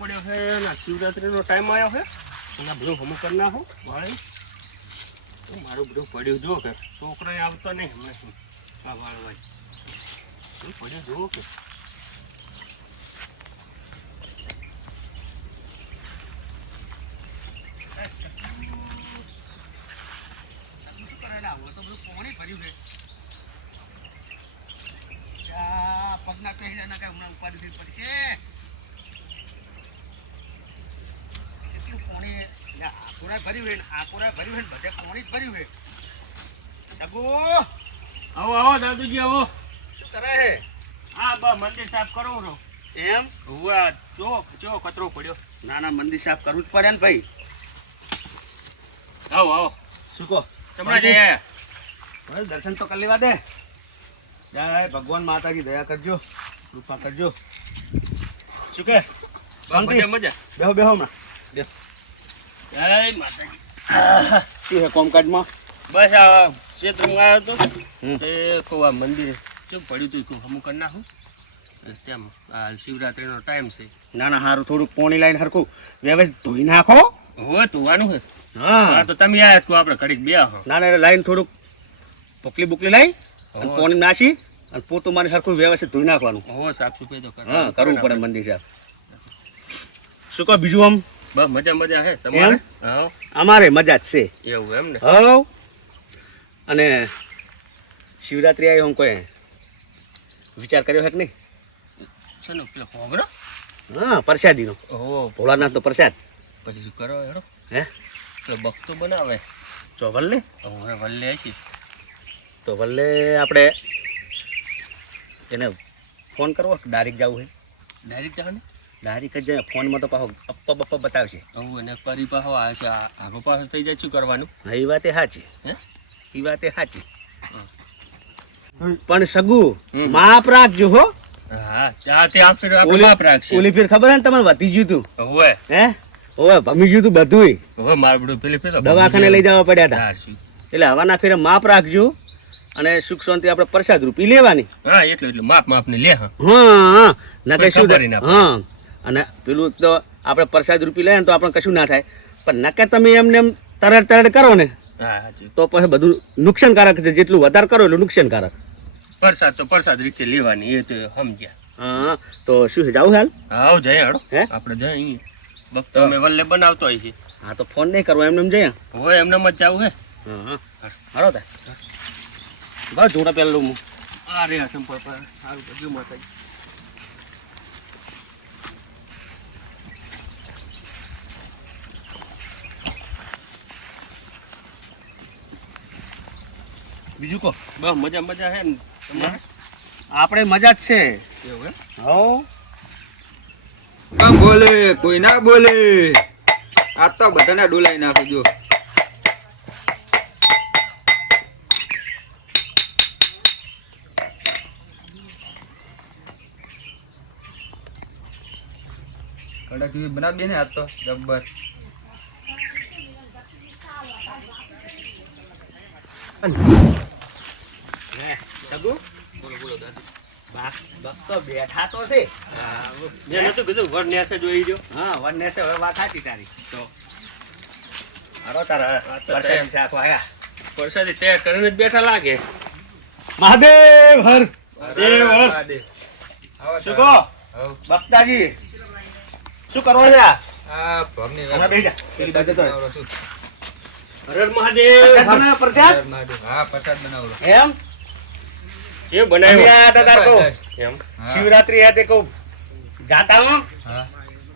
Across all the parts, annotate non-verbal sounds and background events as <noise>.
પડ્યો છે અને શિવરાત્રિનો ટાઈમ આવ્યો છે. એના બધું હમ કરી નાખો. ભાઈ મારું બધું પડ્યું, જુઓ કે છોકરા આવતો નહીં હમણાં આ વાળવાય બધું પડ્યું, જુઓ કે. પગના પહેર્યા ના હમણાં ઉપાધિ પડશે એટલું પોણી આકોરા ભર્યું ને આકોરા ભર્યું બધે પોણી જ ભર્યું હોય સગુ આવો આવો દાદુજી આવો. શું કરે હે હા બા મંદિર સાફ કરો છો. એમ? હુવા જો જો કચરો પડ્યો. ના ના મંદિર સાફ કરવું જ પડે ને ભાઈ. આવો આવો. શું કહો? હમણાં જઈ દર્શન તો કરી લેવા દે. જય ભગવાન માતાજી દયા કરજો કૃપા કરજો. શું કે? મજા મજા. બેહો બેહો માં બેહો. જય માતાજી. શું કોમકાજમાં? બસ આ ક્ષેત્રમાં આવ્યો હતો. તે કહું આ મંદિર શું પડ્યું હતું કહું કરી નાખું? તેમ આ શિવરાત્રીનો ટાઈમ છે. ના ના સારું થોડુંક પોણી લાઈન હરખું વ્યવસ્થિત ધોઈ નાખો. હવે ધોવાનું છે? હા. તો તમે આવ્યા છો આપણે ઘડીક બે ના ના લાઈન થોડુંક પોકલી બોકલી લાઈ પોણી નાખી અને પોતું મારી સરખું વ્યવસ્થિત ધોઈ નાખવાનું. હો સાફ સફાઈ તો કરવું પડે મંદિર સાહેબ શું કહો બીજું આમ? બસ મજા મજા હે તમારે? હા. અમારે મજા જ છે. એવું એમ ને? હવ. અને શિવરાત્રી આવી હું કોઈ વિચાર કર્યો છે કે નહીં પેલો હોગરો હા પ્રસાદીનો. ઓહો ભોળાનાથ તો પ્રસાદ. પછી શું કરો હેરો હે? તો બખતો બનાવે. તો વલ્લે? હવે વલ્લે આવી તો વલ્લે આપણે એને ફોન કરવો ડાયરેક્ટ જવું હે? ડાયરેક્ટ જાવ ને ડાયરેક્ટ જ ફોનમાં તો પાછો અપ્પા બપ્પા બતાવશે. હું અને ફરી પાહો આ છે આગો પાછો થઈ જાય શું કરવાનું? હા એ વાતે સાચી હે? એ વાતે સાચી પણ સગુ માપ રાખજો હો. હા ત્યાં તે આ ફેર આપણે ઓલી- બાપ રાખશે. ઓલી ફેર ખબર હે ને તમારે વધી ગયું તું? હવે. હે? ઓવે ભમી ગયું તું બધુંય. હવે મારું બધું પેલી ફેર દવાખાને લઈ જવા પડ્યા હતા એટલે હવાના ફેરે માપ રાખજો અને સુખ શાંતિ આપણે પ્રસાદ રૂપી લેવાની. હા એટલે એટલે. માપ માપ ને લે હા. હા ના કોઈ શું. હા. અને પેલું તો આપણે પ્રસાદ રૂપી લઈએ ને તો આપણે કશું ના થાય. પણ નકે તમે એમને એમ તરડ તરડ કરો ને તો પછી બધું નુકસાનકારક છે. જેટલું વધારે કરો એટલું નુકસાનકારક. પ્રસાદ તો પ્રસાદ રીતે લેવાની એ તો સમજ્યા. હા તો શું છે? જાવું હાલ? હા જઈએ હડો. હે? આપણે જઈએ અહીંયા. બખતો અમે વલ્લે બનાવતો હોય છે. હા તો ફોન નહીં કરવો એમને એમ જઈએ હવે એમને મત જાવું હે. હા હા. હારો તા. બસ જોડા પેલા લઉં હું આ સંપર્ક સારું બધું માતાજી. બીજું કહો. બસ મજા મજા હે ને તમારે આપણે મજા જ છે. એવું એમ? હો બોલે કોઈ ના બોલે. આ તો બધાને ડોલાઈ નાખું જો કડક બનાવી દે ને આ તો જબ્બર હે સગુ બોલો બોલો દાદી બા બસ તો બેઠા તો છે મેં નતું કીધું વર નેસે જોઈ જો હા વનને છે હવે વાત સાચી તારી તો હારો તારા પરસાદી તૈયાર. શાક આયા પ્રસાદી તૈયાર કરીને જ બેઠા લાગે મહાદેવ હર હર. શું. કહો. બક્તાજી શું કરો છે આ આ ભગની હમણાં બેસી જા. પેલી બાજુ તો. બનાવરો છું. હરર મહાદેવ. પ્રસાદ બનાવ્યો પ્રસાદ. મહાદેવ. હા પ્રસાદ બનાવરો એમ? એ બનાવ્યો. તાર કહું. એમ. શિવરાત્રી કહું. જાતા હું.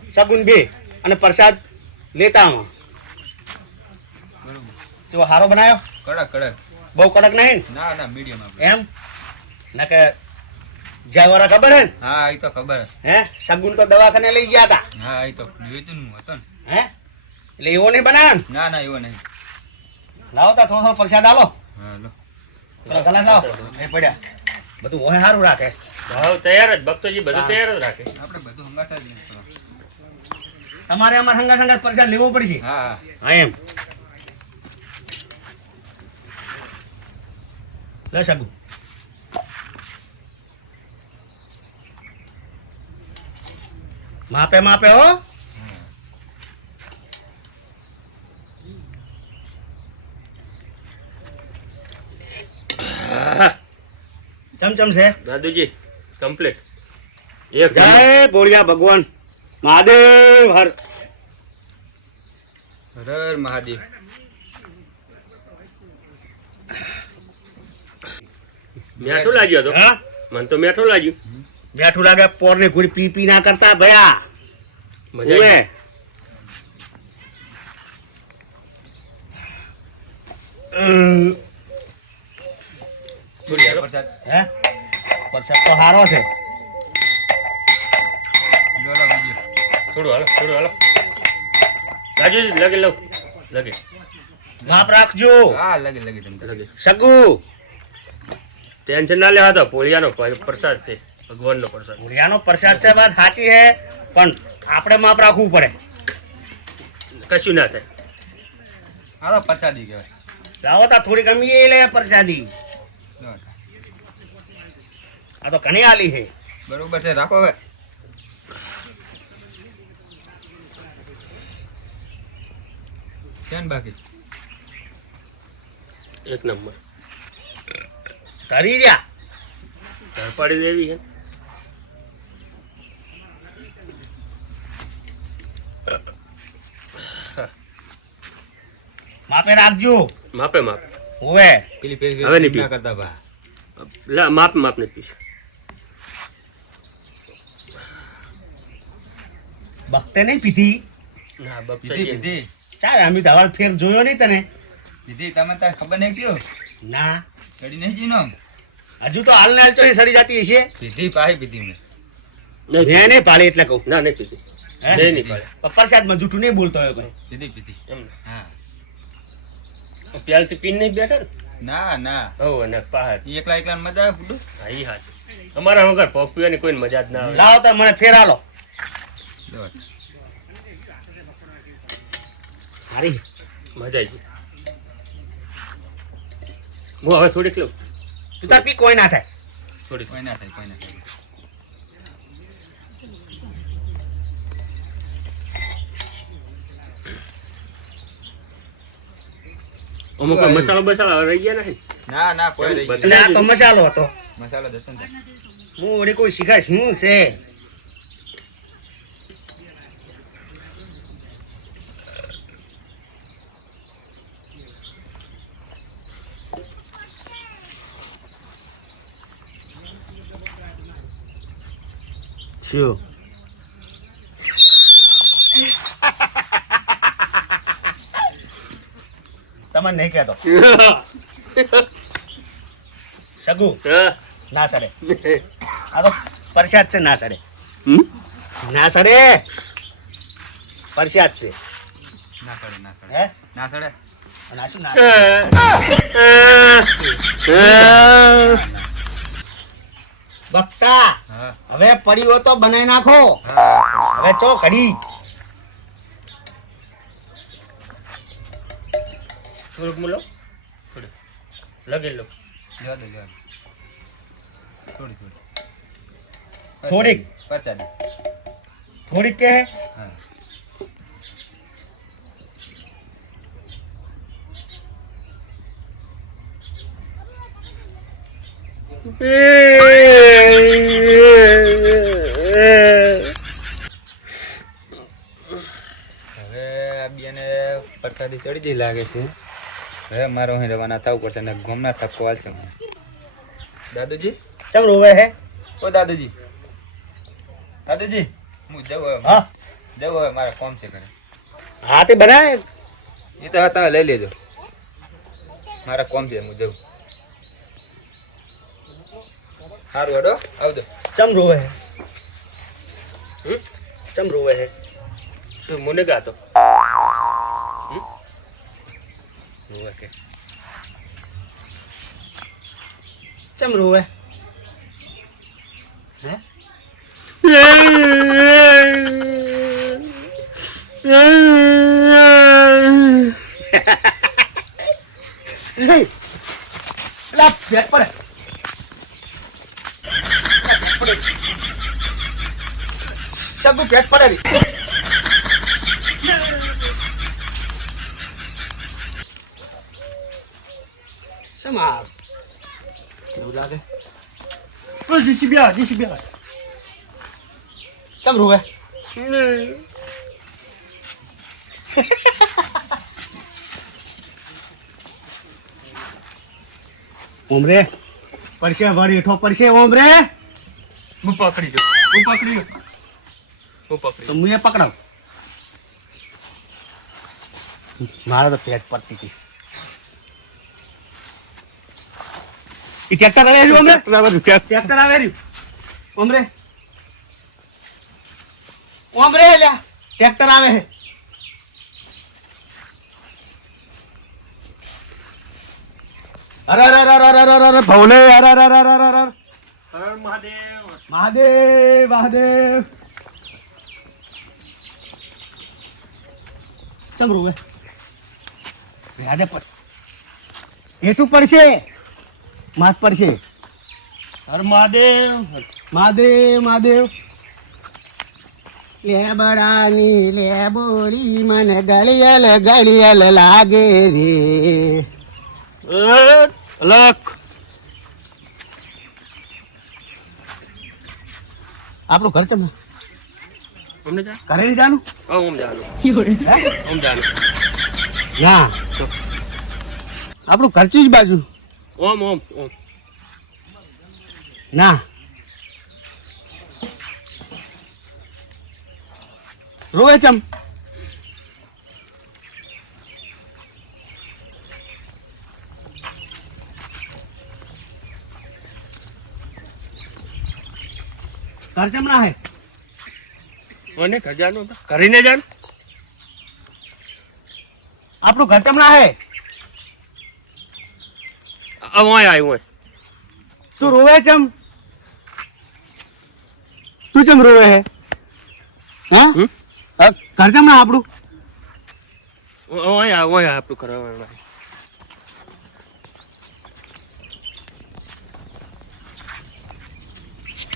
સગુન બે અને પ્રસાદ લેતા હું જો હારો બનાવ્યો કડક કડક. બહુ કડક નહીં ના? ના મીડિયમ એમ? ના કે જયવારા ખબર હે હા એ તો ખબર હે. સગુન તો દવાખાને લઈ ગયા હતા હા એ તો જોઈતું હતો હે? એટલે એવો નહીં બનાવ્યો ના ના એવો નહીં. લાવો તા થોડો થોડો પ્રસાદ આલો. હા લો. ગલાસ લાવો. એ પડ્યા. બધું ઓહે સારું રાખે. ભાવ તૈયાર જ ભક્તોજી બધું તૈયાર જ રાખે. આપણે બધું હંગાતા જ નહીં તમારે અમારે હંગા સંગા પ્રસાદ લેવો પડશે? હા એમ. લે સાબુ. માપે માપે હો. ચમચમ છે? દાદુજી કમ્પ્લીટ એક જય બોળિયા ભગવાન. મહાદેવ હર. હર મહાદેવ. મીઠું લાગ્યો તો હા? મને તો મીઠું લાગ્યું. બેઠું લાગે પોર ને ગુડી પી પી ના કરતા ભયા. મજા ઓવે. આવી અમ, થોડી હાલો. પ્રસાદ હે વરસાદ તો સારો છે. થોડું હાલો થોડું હાલો. દાદુજી લગે લઉં લગે. માપ રાખજો. હા લગે લગે તમે લગે. સગુ. ટેન્શન ના લેવા તો પોળિયાનો પ્રસાદ છે ભગવાનનો પ્રસાદ. ભૂરિયાનો પ્રસાદ છે વાત સાચી છે પણ આપણે માપ રાખવું પડે. કશું ના થાય. હા તો પ્રસાદી કહેવાય. લાવો તા થોડી ગમી એ લે પ્રસાદી. આ તો ઘણી આલી છે. બરોબર છે રાખો હવે. છે ને બાકી? એક નંબર. તરી રહ્યા. ધરપડી દેવી છે. માપે રાખજો. માપે માપે. હોવે. પેલી પેલી હવે નહીં ના કરતા ભા લા માપ માપ ને પીશ. બખતે નહીં પીધી? ના પીધી પીધી. ચાલ અમે દવા ફેર જોયો નહીં તને. પીધી તમે તાર ખબર નહીં કયો? ના. ચડી નહીં જીનો હજુ તો હાલ ને હાલ એ સડી જતી હશે. પીધી પાહી પીધી મેં. નહીં નહીં પાડી એટલે કહું. ના નહીં પીધી. હે? નહીં નહીં પાડે. પણ પ્રસાદમાં જૂઠું નહીં બોલતો હોય કોઈ. પીધી પીધી. એમ હા. પ્યાલથી પીને નહીં બેઠા ના? ના હો પહાડ એકલા એકલા મજા આવે ફૂડું હા ઈ હાથ અમારા વગર પપ્પીઓની કોઈ મજા જ ના આવે. લાવો તો મને ફેર હારી મજા આવી હું હવે થોડીક લઉં. તું તાર પી કોઈ ના થાય. થોડીક. કોઈ ના થાય કોઈ ના થાય. અમુક મસાલો બસાલો રહી ગયા નથી ના? ના કોઈ રહી આ તો મસાલો હતો. મસાલો જતો હું વળી કોઈ શીખાય શું છે? શું તમને નહીં કહેતો. સગુ ના સરે. આ તો પરસાદ છે ના સરે. ના સરે. પરસાદ છે. ના સડે ના સડે હે? ના સડે શું ના બક્તા. હવે પડી હોય તો બનાવી નાખો. હવે ચો કઢી. થોડુંક મૂલો. થોડું. લગે લો. લેવા દો લેવા દો. થોડી થોડી. થોડીક? પરસાદી. થોડીક કે હા. હવે આ બેને પરસાદી ચડી જઈ લાગે છે. હવે મારો અહીં રવાના થવું પડશે ને ગમના ઠપકો હાલશે. દાદુજી? ચમ રોવે હે? ઓ દાદુજી. દાદુજી હું જવું હવે હા. જવું હવે મારા ફોર્મ છે ઘરે. હા તે બનાય એ તો તમે લઈ લેજો. મારા કોમ છે હું જવું સારું હડો આવજો ચમ રોવે હે હમ? ચમ રોવે હે શું મને ગાતો હોવે કે ચમ રોવે હે લા પેટ પડે શબ્દ પેટ પડે આ એવું લાગે? બસ જીસીબી આ જીસીબી આ કેમ રૂવે? ઉમરે? પડશે વળી હેઠો પડશે ઓમરે હું પકડી જો હું પકડી લો. હું પકડી તો હું પકડાવ મારે તો પેટ પડતી હતી ઈ ટ્રેક્ટર આવે રહ્યું ઉમરે ટ્રેક્ટર આવે રહ્યું ઉમરે ઉમરે લ્યા ટ્રેક્ટર આવે છે અરે અરે અરે અરે અરે અરે અરે ભવલે અરે અરે અરે અરે અરે મહાદેવ મહાદેવ મહાદેવ ચમરું હે વ્યાજે પડ હેઠું પડશે. માથ પડશે. હર મહાદેવ મહાદેવ મહાદેવ. લે બડાની લે બોળી મને ગળિયલ ગળિયલ લાગે રે. લખ આપણું ઘર ચમ અમને જા. ઘરે હા ઓમ જાનું ઓમ જાનું યા. આપણું ખર્ચી જ બાજુ. ઓમ ઓમ ઓમ. ના. રોવે ચમ. ઘર ના હે? મને ખજાનો કરીને જાન. આપણું ઘર ચમ ના હે? અવાય આવ્યું હોય. તું રોવે ચમ તું ચમ રોવે હે? હા? ઘર ચમ ના આપણું? અવાય આ વાય આપણું કરવાનું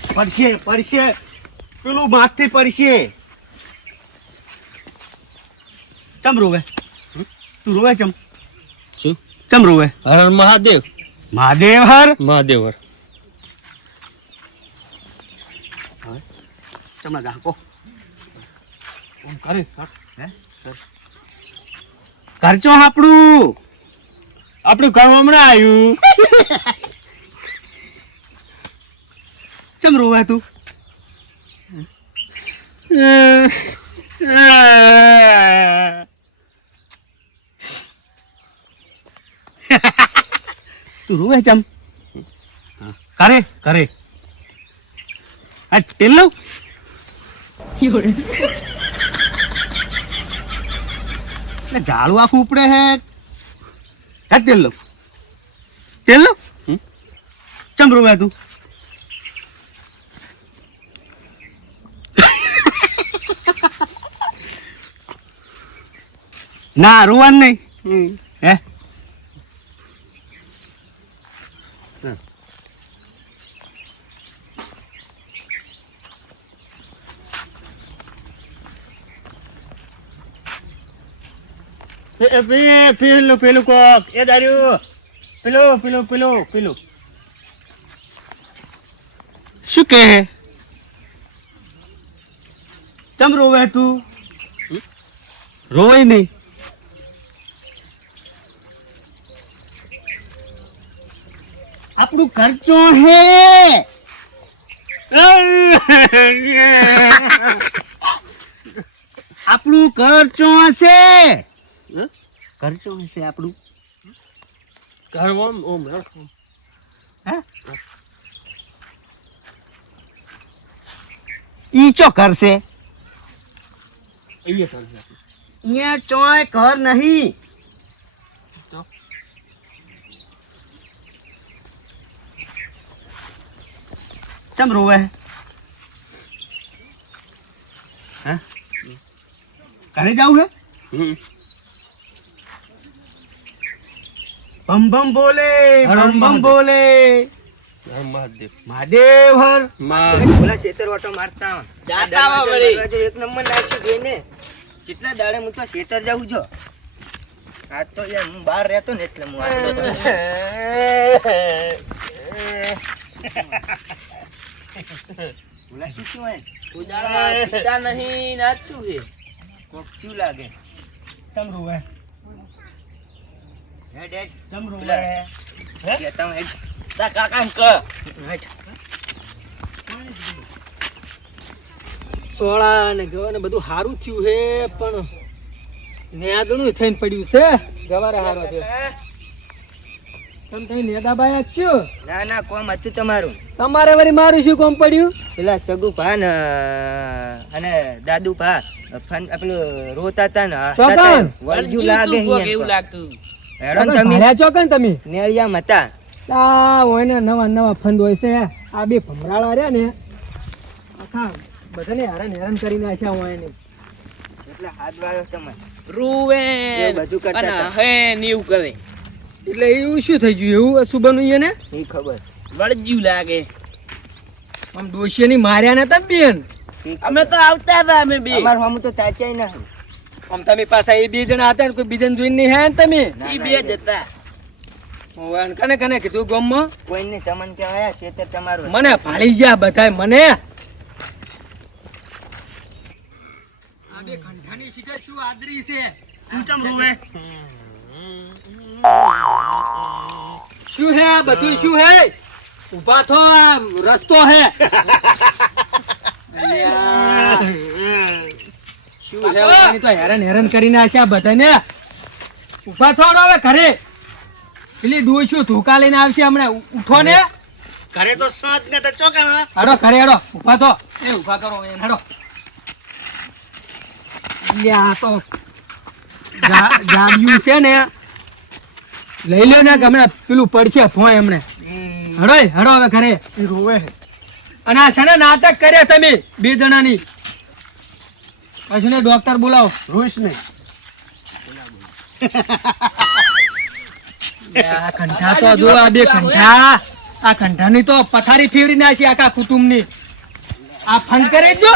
પડશે પડશે. પેલું માથથી પડશે. ચમ રોવે? તું રોવે ચમ શું? ચમ રોવે? હર મહાદેવ. મહાદેવ હર? મહાદેવ હર. ચમડા ગાકો. ઓમ કરે હે? કરચો આપણું. આપણું ઘર હમણાં આવ્યું. <laughs> ચમ રોવે તું? તું રોવે ચમ કરે કરે. આ તેલ લઉં ઝાડું આખું ઉપડે હે હા તેલ લઉં તેલ લઉં ચમ રોવે તું? ના રોવાનું નહીં. હે? પેલું પેલું કોક. એ દાર્યું પેલું પેલું પેલું પેલું. શું કે હે? ચમ રોવે તું? રોવે નહીં. આપણું ખર્ચો હે. આપણું ખર્ચો હશે? ખર્ચો હશે આપણું. ઘર ઓમ ઓમ હે? ઈ ચો કરશે? અહીંયા ચોય ઘર નહીં. ચમ રોવે? હે? ઘરે જાવું હે. બમ બમ બોલે બમ બમ. બોલે. મહાદેવ. મહાદેવ હર. મા ઓલા ખેતર ઓટો મારતા. દાતામાં વળી. એક નંબર નાખ્યો ને જેટલા દાડે હું તો શેતર જાઉં છો. આ તો યાર હું બહાર રહેતો ને એટલે હું <laughs> <laughs> બોલા શું શું હોય? ઉજાળા પીતા નહીં ને હે. કોક શું લાગે. ચમરું હે. હેડ હેડ ચમરું હે. હે? કેતા હું તા કાકા એમ કહે. હેડ સોળા ને ગવા ને બધું સારું થયું હે પણ નેદનું થઈને પડ્યું છે. ગવારે હારો છે તમે તમે નેદાબાઈ છો? ના ના કોમ હતું તમારું. તમારે વળી મારું શું કોમ પડ્યું? પેલા સગુ ભા ને અને દાદુ ભા ફન પેલું રોતા હતા ને હસતા હતા. ચોકન. વળગ્યું લાગે તું કોક અહીંયા એવું લાગતું. હેડો તમે. ભાડ્યા છો તમે? નેળિયામાં હતા. આ હોય ને નવા નવા ફંદ હોય છે. આ બે ભમરાળા રહ્યા ને. આખા બધાને હેરાન હેરાન કરી નાખ્યા હોય ને. એટલે હાથ વાળો તમે. રૂવે બધું કરતા હે નીવ કરે. એટલે એવું શું થઈ ગયું? એવું શું બન્યું ને એ ખબર. વળજ્યું લાગે. આમ ડોશીની માર્યા ને તમે બેન? અમે તો આવતા હતા અમે બે. અમાર હમ તો તાચાય ના આમ તમે પાછા એ બે જણા હતા ને કોઈ બીજાને જોઈને નહીં હે ને તમે? એ બે જ હતા. કને કને કીધું ગામમાં? કોઈને તમને કહેવાય ખેતર તમારું મને ભાળી ગયા બધાય મને. આ બે ખંડાની શિખર શું આદરી છે? તું ચમ હે શું હે આ બધું શું હે? ઊભા થો આ રસ્તો હે. અલ્યા. શું હે તો હેરાન હેરાન કરીને આશા બધાને. ઊભા થો ને હવે ઘરે. પેલી ડોશું ધોકા લઈને આવશે હમણાં? ઉ- ઉઠો ને. ઘરે તો સાત ને તો ચોકા હેડો ઘરે હડો. ઊભા થો. એ ઊભા કરો એને હેડો. અલ્યા આ તો જા- જાડિયું છે ને. લઈ લો ને કે હમણાં પેલું પડશે ભોય એમને હડો હડો હવે ઘરે. રોવે અને આ છે ને નાટક કર્યા તમે બે જણાની. પછી ને ડોક્ટર બોલાવો. રોઈશ ને કંઠા તો જો આ બે કંઠા. આ કંઠાની તો પથારી ફેરવી નાખી આખા કુટુંબની. આ ફંદ કરી જો.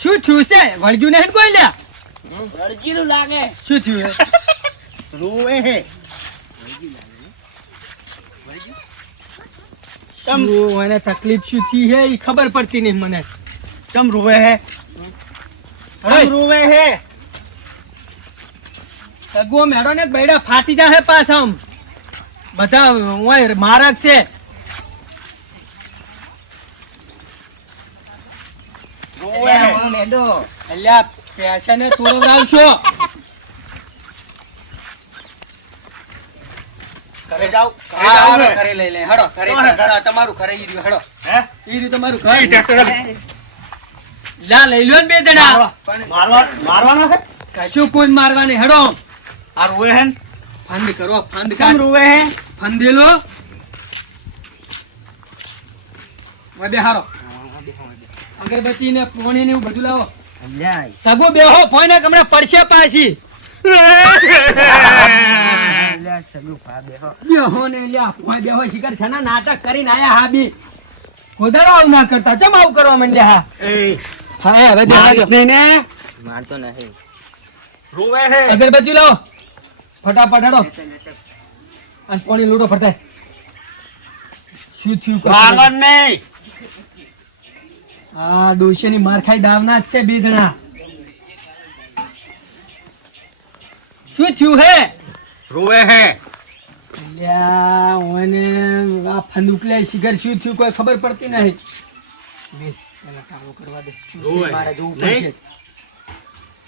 શું થયું છે? વળગ્યું નહીં કોઈ લ્યા? વળજ્યું લાગે. શું થયું? રોવે શું એને તકલીફ શું થઈ હે? એ ખબર પડતી નહીં મને. તમ રોવે હે? હવે રોવે હે? સગો મેડો ને બૈડા ફાટી જા હે આમ. બધા ઓય મારક છે. રોવે હે? મેડો અલ્યા પેશા ને થોડો લાવશો. ઘરે જાવ ઘરે જાવ ઘરે લઈ લે. હેડો ઘરે તો હે, ઘરે. હા, તમારું ઘરે ઈ રહ્યું. હેડો. હે? ઈ રહ્યું તમારું ઘર. લા લઈ લ્યો ને બે જણા. મારવા. મારવા મારવાના હે કશું કોઈ મારવા નહીં આ રોવે હે ફંદ કરો ફંદ ચમ રોવે હે? ફંદેલો. વધે હારો. અગરબત્તી ને પોણી ને એવું બધું લાવો. સગો બેહો ફોઈ ને કમણે પડશે પાછી. નાટક કરીને આયા હા અગરબત્તી લાવો ફટાફટ હડો અને પોણી લૂડો ફરતા શું થયું પાવન નહીં આ ડોશીની માર દાવના જ છે બે શું થયું હે? રોવે હે. ઓને આ ફંદુકલે શિગર શું થયું કોઈ ખબર પડતી નહીં. બે, પેલા કાળો કરવા દે. શું છે ઓય, મારે જોવું પડશે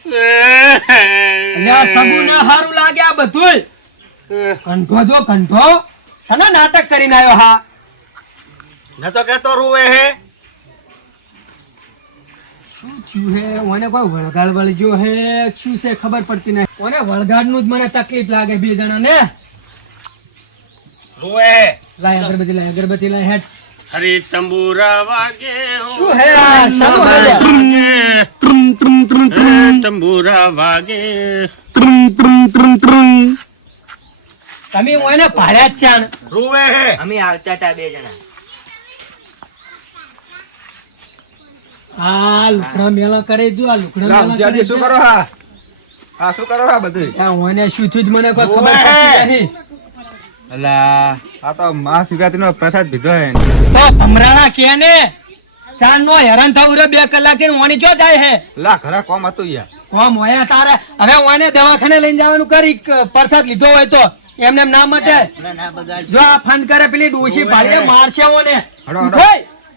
<laughs> લ્યા સગું ના હારું લાગે આ બધુંય. <laughs> કંઠો જો કંઠો. સના નાટક કરીને આવ્યો હા? ન તો કેતો રોવે હે. શું હે? ઓને કોઈ વળગાડ વળગ્યો હે? શું છે? ખબર પડતી નહીં. ઓને વળગાડનું જ મને તકલીફ લાગે બે જણા ને? રોવે લાય અગરબત્તી લાય અગરબત્તી લાય હેટ હરી તંબુરા વાગે શું હે? આ શાનું હે તંબુરા વાગે. તમે ઓને ભાડ્યા જ ચાણ રોવે હે અમે આવતા હતા બે જણા. આ લુકડા મેળા કરે જો આ લુકડા મેળા કરે શું કરો હા? હા શું કરો હા બધું? આ ઓને શું થયું મને કોઈ ખબર નથી. અલા આ તો મહાશિવરાત્રી નો પ્રસાદ પીધો હે. તો ભમરાણા કે ને ચાંદ નો હેરાન થવું રે બે કલાકથી ઓની જો જાય હે? લા ઘરે કોમ હતું યાર કોમ હોય તારે. હવે ઓને દવાખાને લઈને જવાનું કરી પ્રસાદ લીધો હોય તો. એમને એમ ના મટે જો આ ફંડ કરે પેલી ડોશી ભાડીએ મારશે ઓને. હડો, હડો.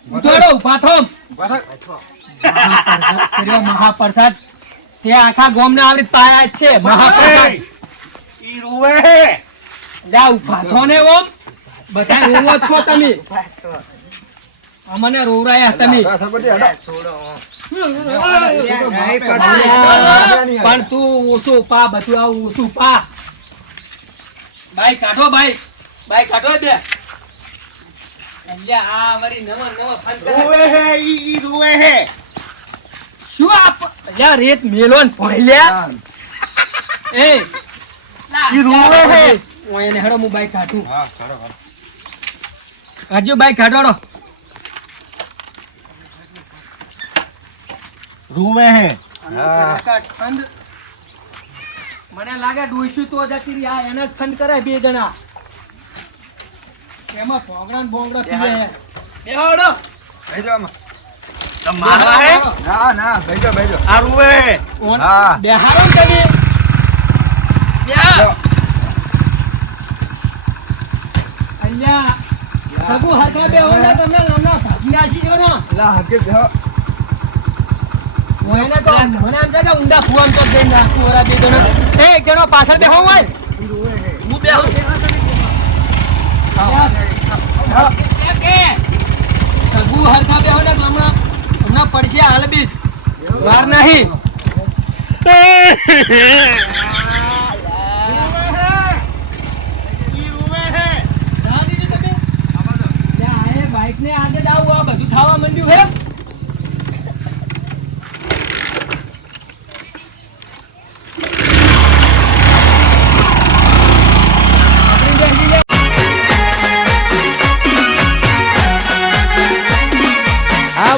ઉઠોય. ઊભા થો. મહાપ્રસાદ કર્યો, મહાપ્રસાદ. તે આખા ગોમને આવડી પાયા જ છે મહાપ્રસાદ. ઈ રૂવે જા ઊભા થો ને ઓમ. બધા રોવો છો તમે. અમને રોવરાયા તમે. પણ તું ઓછું પા બધું આવું ઓછું પા ભાઈ કાઢો ભાઈ બાઈ કાઢો બે. આ અમારી નવો નવો ફન હે ઈ ઈ હે. શું આપ અલ્યા રેત મેલો ને એ. ઈ રૂવે હે. હું એને હેડો હું બાઈક કાઢું. હા, કરો, કરો. કાઢજો બાઈક કાઢોડો રૂવે હે. મને લાગે ડોઈશું તો જતી આ એને જ ખંડ કરે બે જણા. એમાં ભોગડા બોગડા પીએ બેહોડો. બેહજો આમાં. તમ મારવા હે? ના ના બેહજો બેહજો આ રૂવે હા. બેહારો ને તમે. બેહો અલ્યા સગુ હરકા બે ઓલા તમને નાના ભાગી નાસી જો ને. લા હકે બેહો. હું તો મને એમ છે કે ઊંડા ફુવામ તો જઈને બે જણા. એ એક જણો પાછળ બેહો હોય હું. બેહો સગુ હરકા બેહો ને હમણાં પડશે હાલ બી વાર નહીં